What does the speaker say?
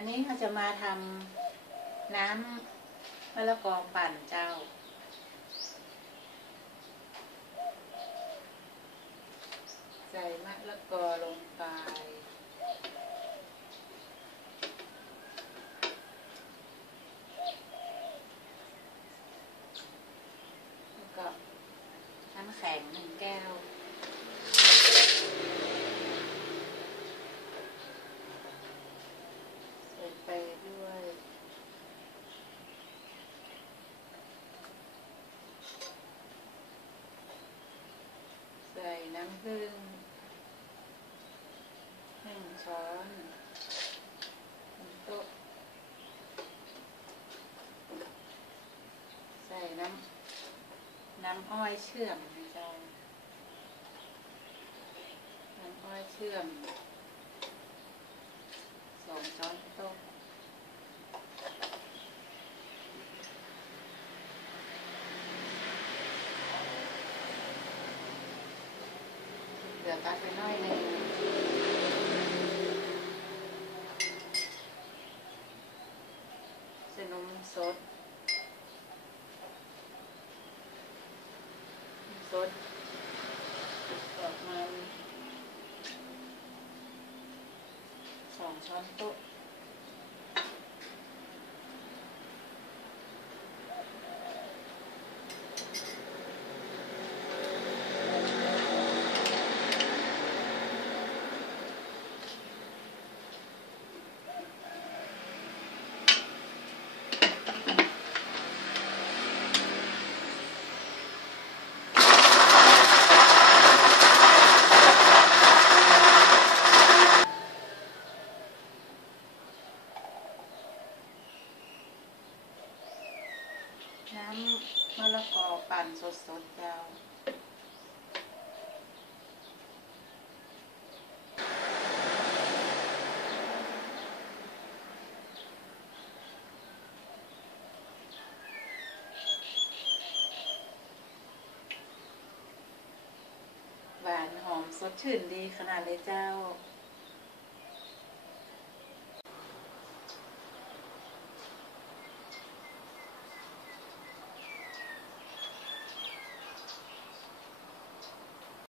อันนี้เขาจะมาทำน้ำมะละกอปั่นเจ้า ใส่มะละกอลงไป แล้วก็น้ำแข็งหนึ่งแก้ว ใส่ไปด้วย ใส่ น้ำผึ้งหนึ่งช้อนบนโต๊ะใส่น้ำน้ำอ้อยเชื่อมนะจ๊ะน้ำอ้อยเชื่อมสองช้อนโต๊ะเห ลือกักไปหน้อยหนึ่งเส้นนมสดสดออกมาสองช้อนโต๊ะ น้ำมะละกอปั่นสดๆเจ้าหวานหอมสดชื่นดีขนาดเลยเจ้า